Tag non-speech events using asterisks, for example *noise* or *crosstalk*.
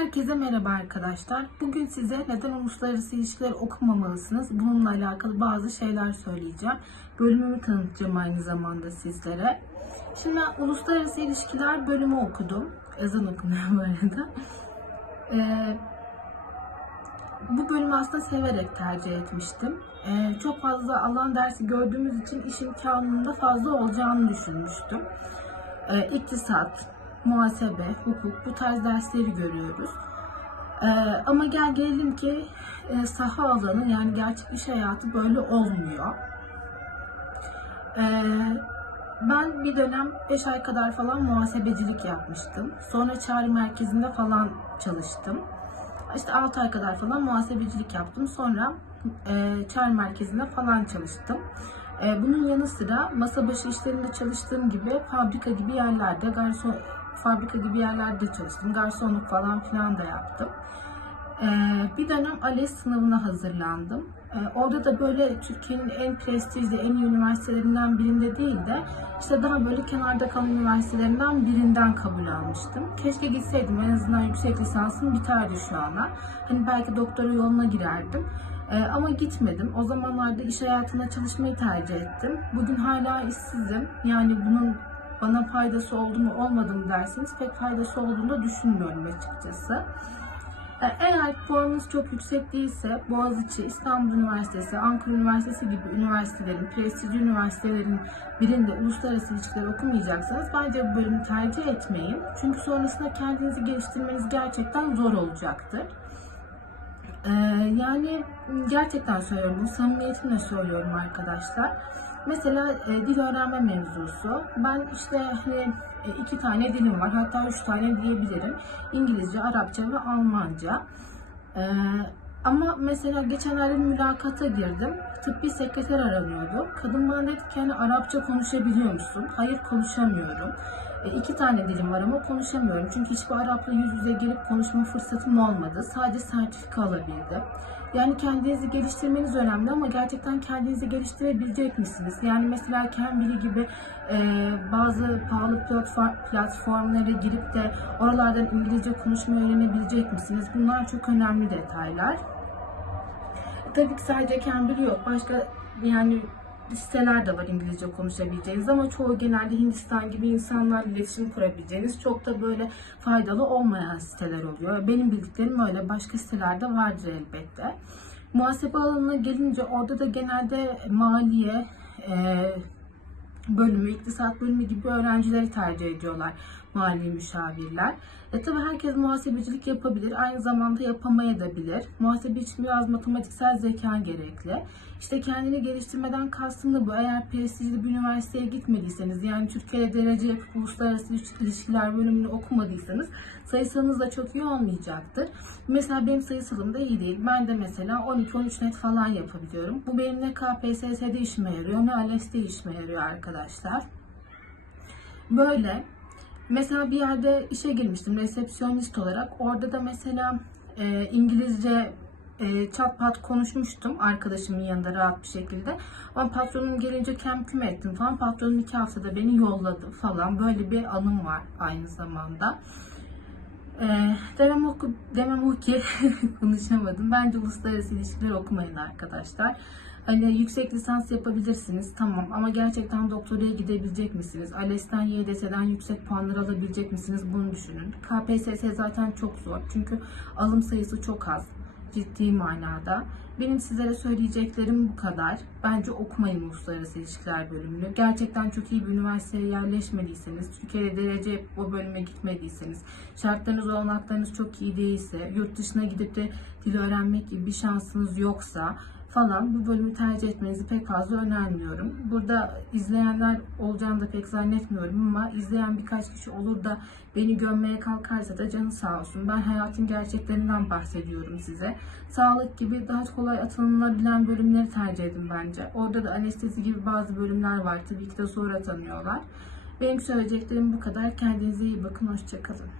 Herkese merhaba arkadaşlar. Bugün size neden uluslararası ilişkiler okumamalısınız bununla alakalı bazı şeyler söyleyeceğim. Bölümümü tanıtacağım aynı zamanda sizlere. Şimdi ben uluslararası ilişkiler bölümü okudum. Ezan okunuyor *laughs* bu arada. Ee, bu bölümü aslında severek tercih etmiştim. Ee, çok fazla alan dersi gördüğümüz için iş imkanının da fazla olacağını düşünmüştüm. Ee, iktisat, muhasebe, hukuk bu tarz dersleri görüyoruz. Ee, ama gel gelelim ki e, saha alanı yani gerçek iş hayatı böyle olmuyor. Ee, ben bir dönem 5 ay kadar falan muhasebecilik yapmıştım. Sonra çağrı merkezinde falan çalıştım. İşte 6 ay kadar falan muhasebecilik yaptım. Sonra e, çağrı merkezinde falan çalıştım. E, bunun yanı sıra masa başı işlerinde çalıştığım gibi fabrika gibi yerlerde, garson fabrika gibi yerlerde çalıştım. Garsonluk falan filan da yaptım. E, bir dönem ALES sınavına hazırlandım. E, orada da böyle Türkiye'nin en prestijli, en iyi üniversitelerinden birinde değil de işte daha böyle kenarda kalan üniversitelerinden birinden kabul almıştım. Keşke gitseydim en azından yüksek lisansım biterdi şu ana. Hani belki doktora yoluna girerdim. Ee, ama gitmedim. O zamanlarda iş hayatında çalışmayı tercih ettim. Bugün hala işsizim. Yani bunun bana faydası oldu mu olmadı mı derseniz pek faydası olduğunu da düşünmüyorum açıkçası. Ee, Eğer puanınız çok yüksek değilse Boğaziçi, İstanbul Üniversitesi, Ankara Üniversitesi gibi üniversitelerin, prestijli üniversitelerin birinde uluslararası ilişkiler okumayacaksanız bence bu bölümü tercih etmeyin. Çünkü sonrasında kendinizi geliştirmeniz gerçekten zor olacaktır. Ee, yani gerçekten söylüyorum, bu samimiyetimle söylüyorum arkadaşlar. Mesela e, dil öğrenme mevzusu. Ben işte hani e, iki tane dilim var, hatta üç tane diyebilirim. İngilizce, Arapça ve Almanca. Ee, ama mesela geçenlerde mülakata girdim. Tıbbi sekreter aranıyordu. Kadın bana dedi ki hani Arapça konuşabiliyor musun? Hayır konuşamıyorum. E, iki tane dilim var ama konuşamıyorum. Çünkü hiçbir Arap'la yüz yüze gelip konuşma fırsatım olmadı. Sadece sertifika alabildim. Yani kendinizi geliştirmeniz önemli ama gerçekten kendinizi geliştirebilecek misiniz? Yani mesela Cambly gibi e, bazı pahalı platform, platformlara girip de oralardan İngilizce konuşma öğrenebilecek misiniz? Bunlar çok önemli detaylar. Tabii ki sadece Cambly yok. Başka yani siteler de var İngilizce konuşabileceğiniz ama çoğu genelde Hindistan gibi insanlarla iletişim kurabileceğiniz çok da böyle faydalı olmayan siteler oluyor. Benim bildiklerim öyle. Başka sitelerde vardır elbette. Muhasebe alanına gelince orada da genelde maliye, e, bölümü, iktisat bölümü gibi öğrencileri tercih ediyorlar mali müşavirler. E tabi herkes muhasebecilik yapabilir, aynı zamanda yapamayabilir. Muhasebe için biraz matematiksel zeka gerekli. İşte kendini geliştirmeden kastım da bu. Eğer prestijli bir üniversiteye gitmediyseniz, yani Türkiye'de derece yapıp uluslararası ilişkiler bölümünü okumadıysanız sayısalınız da çok iyi olmayacaktır. Mesela benim sayısalım da iyi değil. Ben de mesela 12-13 net falan yapabiliyorum. Bu benim ne KPSS'de işime yarıyor ne ALES'te işime yarıyor arkadaşlar. Böyle Mesela bir yerde işe girmiştim resepsiyonist olarak. Orada da mesela e, İngilizce e, çat pat konuşmuştum arkadaşımın yanında rahat bir şekilde. Ama patronum gelince kem küm ettim falan. Patronum iki haftada beni yolladı falan. Böyle bir anım var aynı zamanda. E, demem, oku, demem o ki *laughs* konuşamadım. Bence uluslararası ilişkiler okumayın arkadaşlar. Hani yüksek lisans yapabilirsiniz tamam ama gerçekten doktoraya gidebilecek misiniz? ALES'ten, YDS'den yüksek puanlar alabilecek misiniz? Bunu düşünün. KPSS zaten çok zor çünkü alım sayısı çok az ciddi manada. Benim sizlere söyleyeceklerim bu kadar. Bence okumayın uluslararası ilişkiler bölümünü. Gerçekten çok iyi bir üniversiteye yerleşmediyseniz, Türkiye'de derece o bölüme gitmediyseniz, şartlarınız, olanaklarınız çok iyi değilse, yurt dışına gidip de dil öğrenmek gibi bir şansınız yoksa falan bu bölümü tercih etmenizi pek fazla önermiyorum. Burada izleyenler olacağını da pek zannetmiyorum ama izleyen birkaç kişi olur da beni gömmeye kalkarsa da canı sağ olsun. Ben hayatın gerçeklerinden bahsediyorum size. Sağlık gibi daha kolay atılınabilen bölümleri tercih edin bence. Orada da anestezi gibi bazı bölümler var. Tabii ki de zor atanıyorlar. Benim söyleyeceklerim bu kadar. Kendinize iyi bakın. Hoşçakalın.